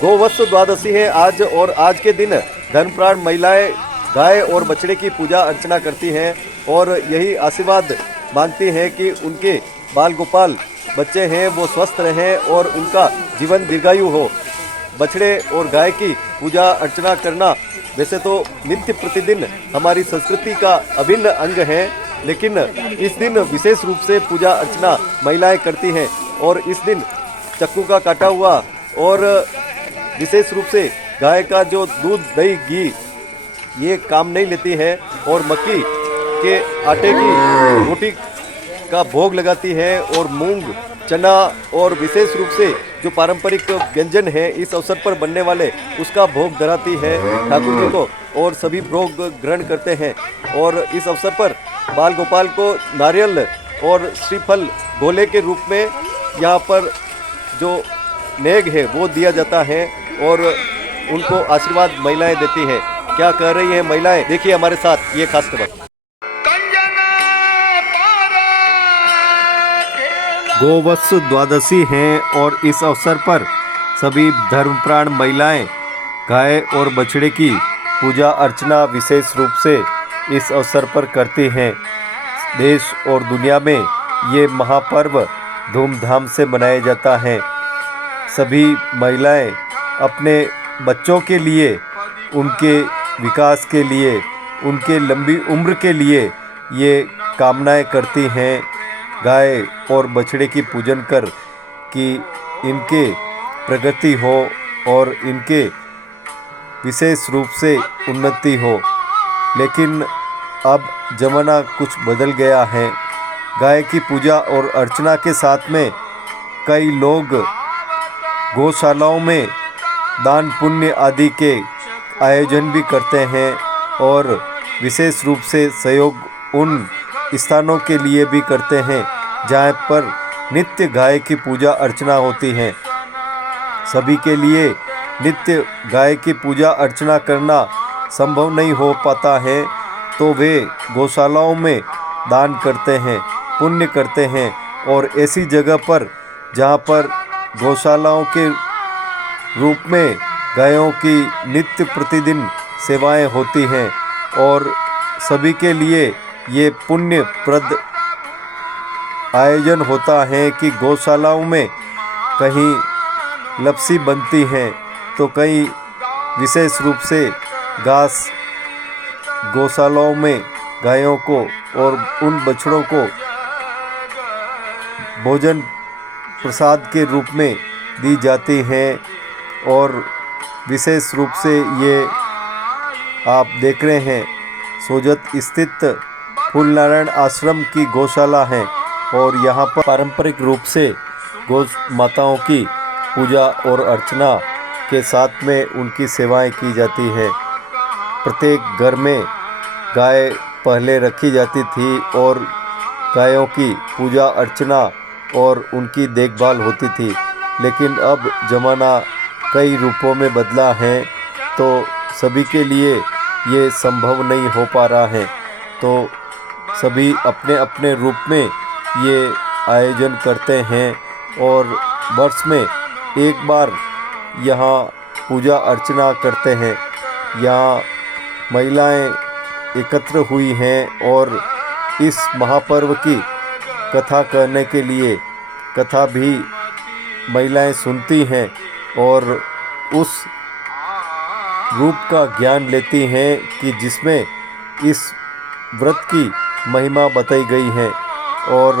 गोवत्स द्वादशी है आज और आज के दिन धर्मप्राण महिलाएं गाय और बछड़े की पूजा अर्चना करती हैं और यही आशीर्वाद मांगती हैं कि उनके बाल गोपाल बच्चे हैं वो स्वस्थ रहें और उनका जीवन दीर्घायु हो। बछड़े और गाय की पूजा अर्चना करना वैसे तो नित्य प्रतिदिन हमारी संस्कृति का अभिन्न अंग है, लेकिन इस दिन विशेष रूप से पूजा अर्चना महिलाएं करती हैं और इस दिन चक्कू का काटा हुआ और विशेष रूप से गाय का जो दूध दही घी ये काम नहीं लेती है और मक्की के आटे की रोटी का भोग लगाती है और मूंग चना और विशेष रूप से जो पारंपरिक व्यंजन है इस अवसर पर बनने वाले उसका भोग धराती है ठाकुर जी को और सभी भोग ग्रहण करते हैं। और इस अवसर पर बाल गोपाल को नारियल और श्रीफल गोले के रूप में यहाँ पर जो नेग है वो दिया जाता है और उनको आशीर्वाद महिलाएं देती हैं। क्या कह रही हैं महिलाएं, देखिए हमारे साथ ये खास खबर। गोवत्स द्वादशी है और इस अवसर पर सभी धर्मप्राण महिलाएं गाय और बछड़े की पूजा अर्चना विशेष रूप से इस अवसर पर करती हैं। देश और दुनिया में ये महापर्व धूमधाम से मनाया जाता है। सभी महिलाएं अपने बच्चों के लिए, उनके विकास के लिए, उनके लंबी उम्र के लिए ये कामनाएं करती हैं गाय और बछड़े की पूजन कर कि इनके प्रगति हो और इनके विशेष रूप से उन्नति हो। लेकिन अब ज़माना कुछ बदल गया है। गाय की पूजा और अर्चना के साथ में कई लोग गौशालाओं में दान पुण्य आदि के आयोजन भी करते हैं और विशेष रूप से सहयोग उन स्थानों के लिए भी करते हैं जहाँ पर नित्य गाय की पूजा अर्चना होती है। सभी के लिए नित्य गाय की पूजा अर्चना करना संभव नहीं हो पाता है तो वे गौशालाओं में दान करते हैं, पुण्य करते हैं और ऐसी जगह पर जहाँ पर गौशालाओं के रूप में गायों की नित्य प्रतिदिन सेवाएं होती हैं और सभी के लिए ये पुण्यप्रद आयोजन होता है कि गौशालाओं में कहीं लपसी बनती हैं तो कहीं विशेष रूप से घास गौशालाओं में गायों को और उन बछड़ों को भोजन प्रसाद के रूप में दी जाती हैं। और विशेष रूप से ये आप देख रहे हैं सोजत स्थित फूलनारायण आश्रम की गौशाला है और यहाँ पर पारंपरिक रूप से गौ माताओं की पूजा और अर्चना के साथ में उनकी सेवाएं की जाती हैं। प्रत्येक घर में गाय पहले रखी जाती थी और गायों की पूजा अर्चना और उनकी देखभाल होती थी, लेकिन अब ज़माना कई रूपों में बदला है तो सभी के लिए ये संभव नहीं हो पा रहा है। तो सभी अपने अपने रूप में ये आयोजन करते हैं और वर्ष में एक बार यहाँ पूजा अर्चना करते हैं। यहाँ महिलाएं एकत्र हुई हैं और इस महापर्व की कथा करने के लिए कथा भी महिलाएं सुनती हैं और उस रूप का ज्ञान लेती हैं कि जिसमें इस व्रत की महिमा बताई गई है और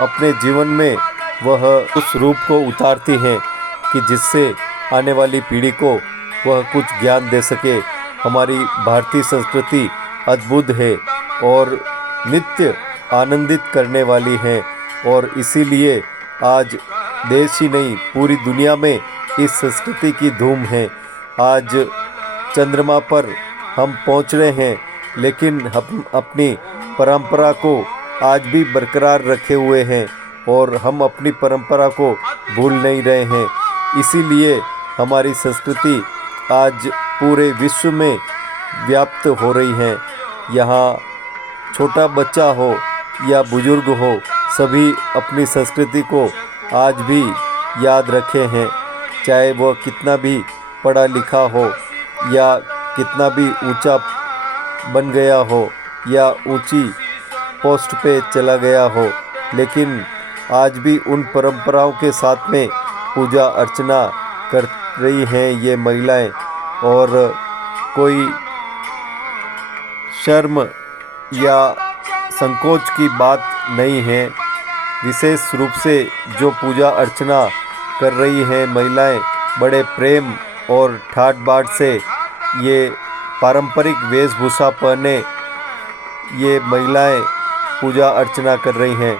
अपने जीवन में वह उस रूप को उतारती हैं कि जिससे आने वाली पीढ़ी को वह कुछ ज्ञान दे सके। हमारी भारतीय संस्कृति अद्भुत है और नित्य आनंदित करने वाली है और इसीलिए आज देश ही नहीं पूरी दुनिया में इस संस्कृति की धूम है। आज चंद्रमा पर हम पहुंच रहे हैं लेकिन हम अपनी परंपरा को आज भी बरकरार रखे हुए हैं और हम अपनी परंपरा को भूल नहीं रहे हैं। इसीलिए हमारी संस्कृति आज पूरे विश्व में व्याप्त हो रही है। यहाँ छोटा बच्चा हो या बुजुर्ग हो, सभी अपनी संस्कृति को आज भी याद रखे हैं। चाहे वह कितना भी पढ़ा लिखा हो या कितना भी ऊंचा बन गया हो या ऊंची पोस्ट पे चला गया हो, लेकिन आज भी उन परंपराओं के साथ में पूजा अर्चना कर रही हैं ये महिलाएं। और कोई शर्म या संकोच की बात नहीं है। विशेष रूप से जो पूजा अर्चना कर रही हैं महिलाएं, बड़े प्रेम और ठाट बाट से ये पारंपरिक वेशभूषा पहने ये महिलाएं पूजा अर्चना कर रही हैं।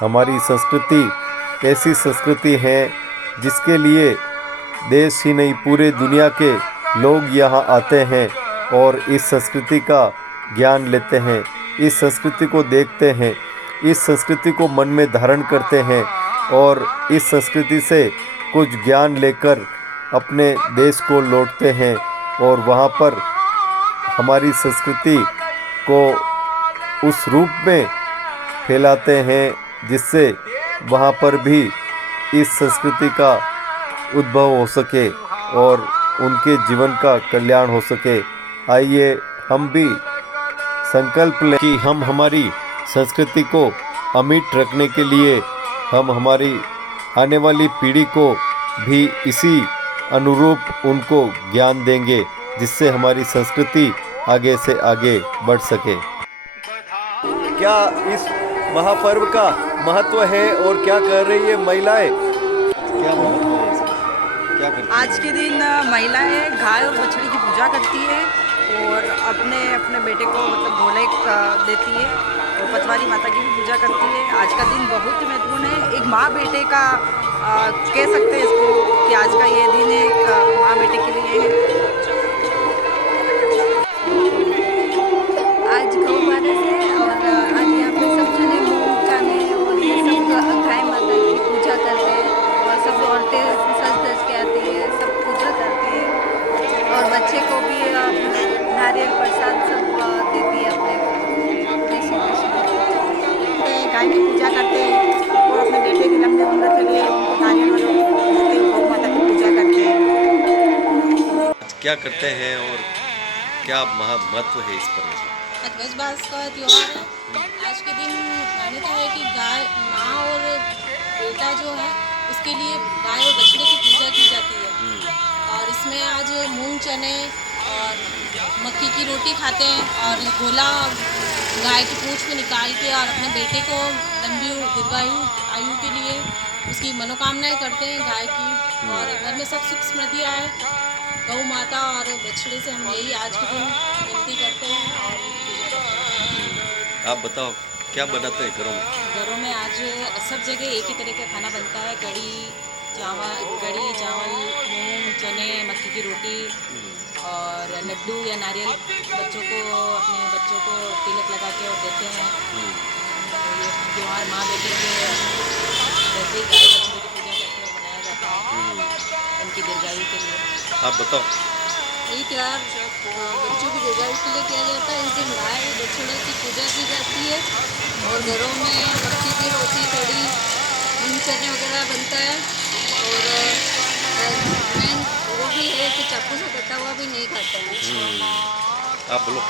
हमारी संस्कृति ऐसी संस्कृति है जिसके लिए देश ही नहीं पूरे दुनिया के लोग यहाँ आते हैं और इस संस्कृति का ज्ञान लेते हैं, इस संस्कृति को देखते हैं, इस संस्कृति को मन में धारण करते हैं और इस संस्कृति से कुछ ज्ञान लेकर अपने देश को लौटते हैं और वहाँ पर हमारी संस्कृति को उस रूप में फैलाते हैं जिससे वहाँ पर भी इस संस्कृति का उद्भव हो सके और उनके जीवन का कल्याण हो सके। आइए हम भी संकल्प लें कि हम हमारी संस्कृति को अमिट रखने के लिए हम हमारी आने वाली पीढ़ी को भी इसी अनुरूप उनको ज्ञान देंगे, जिससे हमारी संस्कृति आगे से आगे बढ़ सके। क्या इस महापर्व का महत्व है और क्या कर रही है महिलाएं? क्या महत्व है इसका? क्या करती आज के दिन महिलाएं गाय और बछड़ी की पूजा करती है और अपने बेटे को मतलब भोले देती है और पचवारी माता की भी पूजा करती है। आज का दिन बहुत महत्वपूर्ण है। एक माँ बेटे का कह सकते हैं इसको कि आज का ये दिन एक माँ बेटे के लिए है। आज गौ दिवस है और आज यहाँ पे सब जने खाने और ये सब गाय माता की पूजा करते हैं और सब औरतें सज धज के आती है, सब पूजा करती है और बच्चे को भी नारियल प्रसाद सब देती है अपने गाय की पूजा करते हैं और अपने बेटे की लंबी उम्र के लिए उनको नारियल देते हैं, गौ माता की पूजा करते हैं। क्या करते हैं और क्या महत्व है इस पर्व का? अद्वैत बास का त्यौहार है। आज के दिन मान्यता है कि गाय माँ और बेटा जो है उसके लिए गाय और बछड़े की पूजा की जाती है और इसमें आज मूंग चने और मक्की की रोटी खाते हैं और गोला गाय की पूंछ में निकाल के और अपने बेटे को लंबी दीर्घायु आयु के लिए उसकी मनोकामनाएं करते हैं गाय की, और घर में सब सुख समृद्धि आए। गौ माता और बछड़े से हम यही आज के दिन विनती करते हैं। और आप बताओ क्या बनाते हैं घरों में? घरों में आज सब जगह एक ही तरह का खाना बनता है। कढ़ी चावल मूंग चने मक्की की रोटी और लड्डू या नारियल बच्चों को तिलक लगा के और देते हैं। ये त्यौहार माँ बेटे के जैसे ही गाय बछड़े की पूजा करके मनाया जाता है उनकी दीर्घायु के लिए। आप बताओ। ये त्यौहार बच्चों की दीर्घायु के लिए किया जाता है। इस दिन गाय और बछड़े की पूजा की जाती है और घरों में मक्की की रोटी कढ़ी मूंग चने वगैरह बनता है और मेन वो भी है कि चाकू से कटा हुआ भी नहीं खाते हैं। आप बोलो।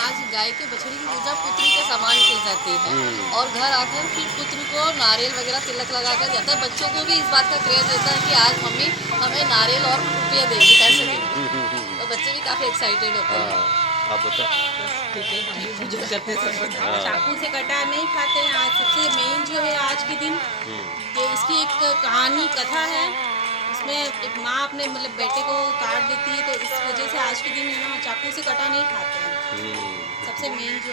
आज गाय के बछड़ी की पूजा पुत्री के समान की जाती है और घर आकर फिर पुत्र को नारियल वगैरह तिलक लगाकर जाता है। बच्चों को भी इस बात का क्रेज रहता है कि आज मम्मी हमें नारियल और रुपये देगी, पैसे देगी, तो बच्चे भी काफ़ी एक्साइटेड होते हैं। आप बताओ। पूजा करते हैं चाकू से कटा नहीं खाते हैं। आज सबसे मेन जो है आज के दिन ये इसकी एक कहानी कथा है। उसमें एक माँ अपने मतलब बेटे को काट देती है, तो इस वजह से आज के दिन है ना चाकू से कटा नहीं खाते हैं। सबसे मेन जो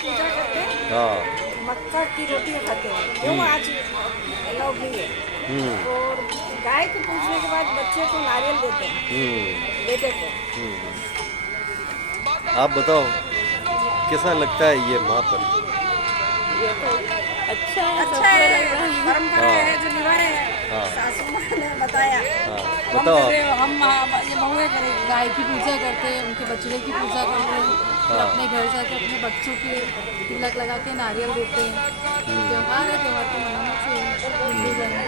पूजा करते हैं मक्का की रोटी खाते हैं, वो आज अलाउ नहीं है। और गाय को पूछने के बाद बच्चे को नारियल देते हैं बेटे को। आप बताओ कैसा लगता है ये महापर्व? ये तो अच्छा है, परंपरा है जो निभा रहे हैं। सासू माँ ने बताया। बताओ। हम ये बहुएं करें, गाय की पूजा करते हैं, उनके बछड़े की पूजा करते हैं फिर अपने घर जाके अपने बच्चों के तिलक लगा के नारियल देते हैं। त्योहार है, त्योहार को मनाना चाहिए हिंदू धर्म में।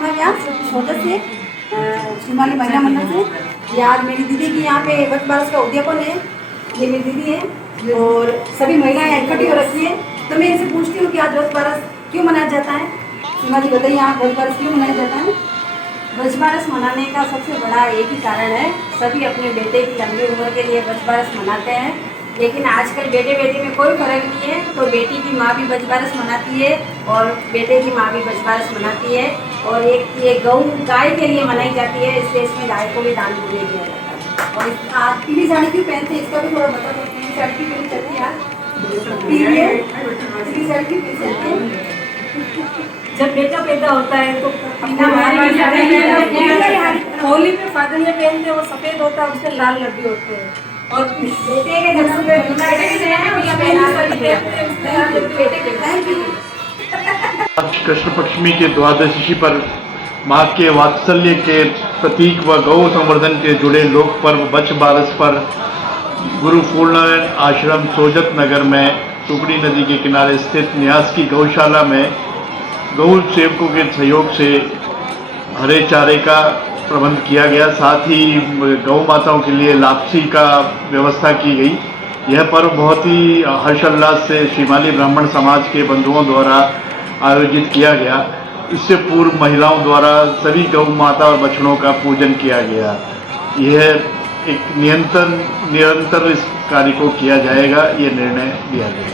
मैं यहाँ सोचत से शिमाली महिला मंडल से। ये आज मेरी दीदी की यहाँ पे वक्फ बारस का उद्यापन है। ये मेरी दीदी है और सभी महिलाएं इकट्ठी हो रखी है। तो मैं इनसे पूछती हूँ कि आज वक्फ बारस क्यों मनाया जाता है। सीमा जी बताइए, आप वक्फ बारस क्यों मनाया जाता है? वक्फ बारस मनाने का सबसे बड़ा एक ही कारण है, सभी अपने बेटे की लंबी उम्र के लिए वक्फ बारस मनाते हैं। लेकिन आजकल बेटे बेटी में कोई फर्क नहीं है, तो बेटी की माँ भी वक्फ बारस मनाती है और बेटे की माँ भी वक्फ बारस मनाती है। और एक ये गौ गाय के लिए मनाई जाती है, इसलिए इसमें गाय को भी दान पुण्य दिया जाता है। और आज पीली साड़ी क्यों पहनते हैं इसका भी थोड़ा बता दो। पीली साड़ी क्यों पहनी जाती है आज? पीली है, पीली साड़ी क्यों पहनते हैं? जब बेटा पैदा होता है तो होली में फादर ये पहनते हैं, वो सफेद होता है, उसके लाल लड्डू होते हैं। और बेटे के जब आज कृष्ण पक्षमी के द्वादशी पर माँ के वात्सल्य के प्रतीक व गौ संवर्धन के जुड़े लोक पर्व वक्फ बारस पर गुरु फूलनारायण आश्रम सोजत नगर में टुकड़ी नदी के किनारे स्थित न्यास की गौशाला में गौ सेवकों के सहयोग से हरे चारे का प्रबंध किया गया। साथ ही गौ माताओं के लिए लापसी का व्यवस्था की गई। यह पर्व बहुत ही हर्षोल्लास से शिमाली ब्राह्मण समाज के बंधुओं द्वारा आयोजित किया गया। इससे पूर्व महिलाओं द्वारा सभी गौ माता और बछड़ों का पूजन किया गया। यह एक निरंतर इस कार्य को किया जाएगा, ये निर्णय लिया गया।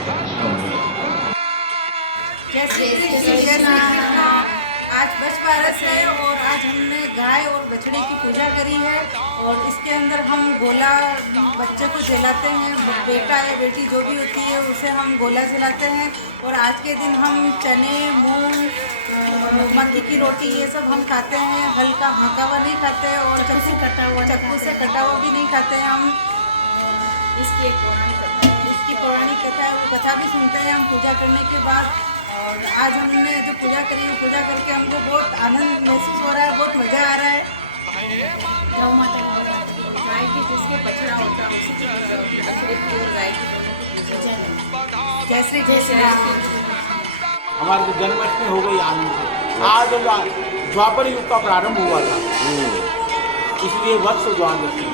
आज वक्फ बारस है और आज हमने गाय और बछड़े की पूजा करी है और इसके अंदर हम गोला बच्चे को जलाते हैं। बेटा या बेटी जो भी होती है उसे हम गोला जलाते हैं। और आज के दिन हम चने, मूंग, मक्की की रोटी ये सब हम खाते हैं। हल्का हाँका हुआ नहीं खाते और चक्कू से कटा हुआ भी नहीं खाते हैं हम। इसकी पौराणिक कथा है, वो कथा भी सुनते हैं हम पूजा करने के बाद। और आज हमने जो पूजा करी है, पूजा करके हमको बहुत आनंद महसूस हो रहा है, बहुत मज़ा आ रहा है। गौ माता गाय की जिसके बछड़ा होता है उसी की पूजा होती है। बछड़े की और गाय की दोनों की पूजा है। जय श्री हमारी तो जन्माष्टमी हो गई आनंद से। आज द्वापर युग का प्रारंभ हुआ था, इसलिए वत्स द्वादशी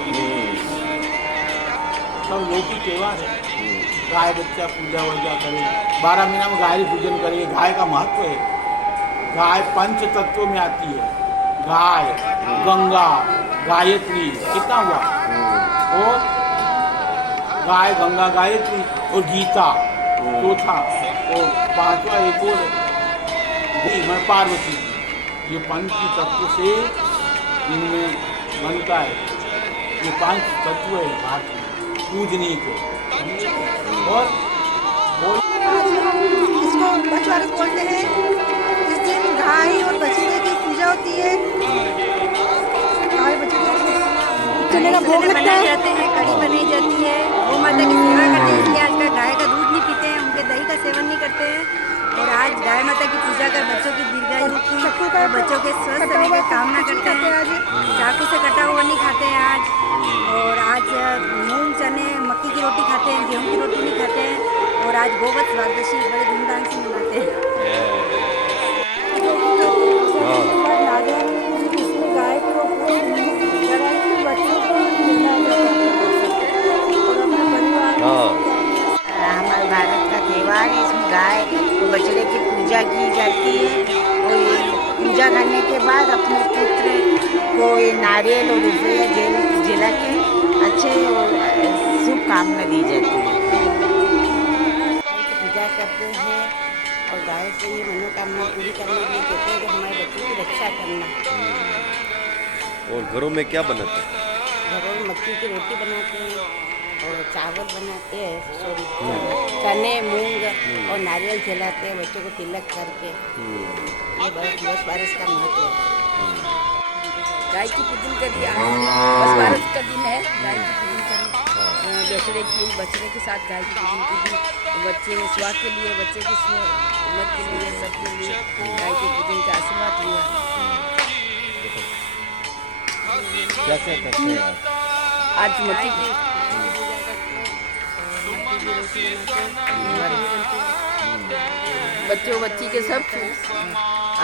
सब लौकिक त्योहार है। गाय बच्चा पूजा वूजा करे, 12 महीना में गाय पूजन करे। गाय का महत्व है। गाय पंच तत्वों में आती है। गाय, गंगा, गायत्री, कितना हुआ? और गाय, गंगा, गायत्री और गीता चौथा, और पांचवा एक और मैं पार्वती। ये पंच तत्व से इनमें बनता है। ये 5 तत्व है भारत में पूजनीय को। और इसको वक्फ बारस बोलते हैं। इस दिन गाय और बछड़े की पूजा होती है। गाय बछड़े चने का भोग बनाए जाते हैं, कड़ी बनाई जाती है। गौ माता की सेवा करते हैं, इसलिए आजकल गाय का दूध नहीं पीते हैं, उनके दही का सेवन नहीं करते हैं। और आज गाय माता की पूजा कर बच्चों की दीर्घायु की और बच्चों के स्वस्थ होने की कामना करते हैं। आज चाकू से कटा हुआ नहीं खाते हैं आज। और आज मूंग, चने, मक्की की रोटी खाते हैं, गेहूं की रोटी नहीं खाते हैं। और आज गोवत्स द्वादशी बड़े धूमधाम से मनाते हैं। इसमें गाय को हमारे भारत का त्यौहार है। इसमें गाय बछड़े की पूजा की जाती है और ये पूजा करने के बाद अपने पुत्र को ये नारियल और रुपये जला के अच्छे और शुभ कामना दी जाती है। पूजा करते हैं और गाय से ये मनोकामना पूरी करने के लिए कहते हैं कि हमारे बच्चों की रक्षा करना। और घरों में क्या बनाते हैं? घरों में मक्की की रोटी बनाते हैं और चावल बनाते हैं, चने, मूंग और नारियल जलाते हैं बच्चों को तिलक करके। ये वक्फ बारस का महत्व है। गाय की पूजन करिए। वक्फ बारस का दिन है, गाय की पूजन करिए। बछड़े के साथ गाय की पूजन कीजिए। बच्चे स्वास्थ्य के लिए, बच्चे की उम्र के लिए, सबके लिए गाय की पूजन का आशीर्वाद लिया। क्या क्या करते हैं आप? आज मच्छी की बच्चों बच्ची के सब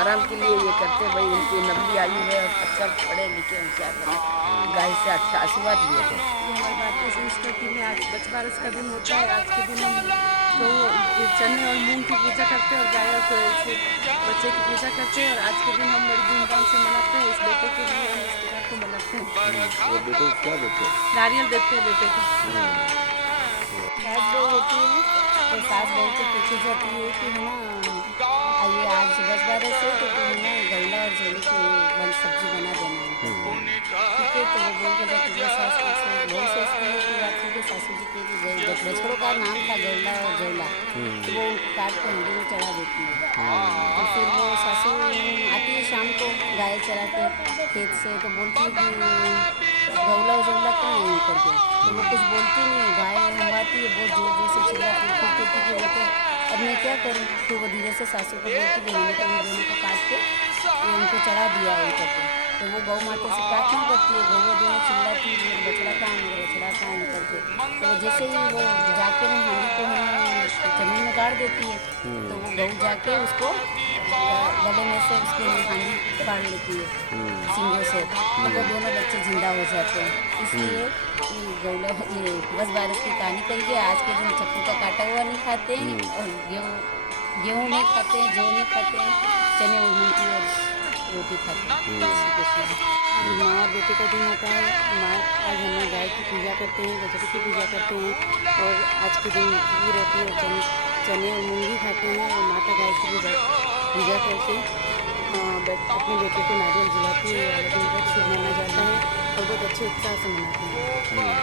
आराम के लिए ये करते हैं भाई। उनकी लंबी आयु है, अच्छा पढ़े लिखे होशियार बने, गाय से अच्छा आशीर्वाद लिए थे। हमारी भारतीय संस्कृति में आज बछबारस का दिन होता है। आज के दिन हम गौ चने और मूंग की पूजा करते हैं और गाय और बच्चे की पूजा करते हैं। और आज के दिन हम बड़ी धूमधाम से मनाते हैं। इस बेटे के लिए हम इस त्योहार को मनाते हैं। और बेटे को क्या देते हैं? नारियल देते हैं बेटे को। सास बहू होती है तो सास बहू को पूछी जाती है कि है ना आइए आज 10-12 से तो तुम ना गौला और जोली की सब्जी बना देना है। ठीक है, तो वो बोल के जाती है सास बहुत सोचती है कि रात के सासू जी के बछड़ों का नाम था गौला और जोला, तो वो काट के हंडी में चढ़ा देती है। तो फिर वो सासू आती है शाम को गाय चरा के खेत से, तो बोलती है कि गौला और जोला कहाँ है करके, तो वो कुछ बोलती नहीं है। गाय हंगाती है, बहुत जोर जोर से चिल्लाती है, फिर कहती है वो तो अब मैं क्या करूँ। फिर वो धीरे से सासू को बोलती है मैंने तो इन दोनों को काट के ये उनको चढ़ा दिया है करके। तो वो गौ माता से प्रार्थना करती है, गौ दोनों चिल्लाती है मेरा बछड़ा कहाँ है, मेरा बछड़ा कहाँ है करके। तो जैसे ही वो जाके ना हांडी को जमीन में गाड़ देती है, तो वो गौ जाके उसको गले में से उसकी हांडी फाड़ लेती है सींगों से, तो वो दोनों बच्चे जिंदा हो जाते हैं। इसलिए गौला ये 10-12 की कहानी कही है। आज के दिन चक्कू का काटा हुआ नहीं खाते हैं और गेहूँ नहीं खाते हैं, जौ नहीं खाते हैं, चने और मूंग की और रोटी खाते हैं। माँ और बेटे का दिन होता है। माँ आज हम गाय की पूजा करते हैं, बछड़े की पूजा करते हैं और आज के दिन घी रोटी और चने और मूंगी खाते हैं और माता गाय की पूजा करके अपने बेटे को नारियल जलाती है। और दिन बहुत शुभ माना जाता है और बहुत अच्छे उत्साह से मनाते हैं।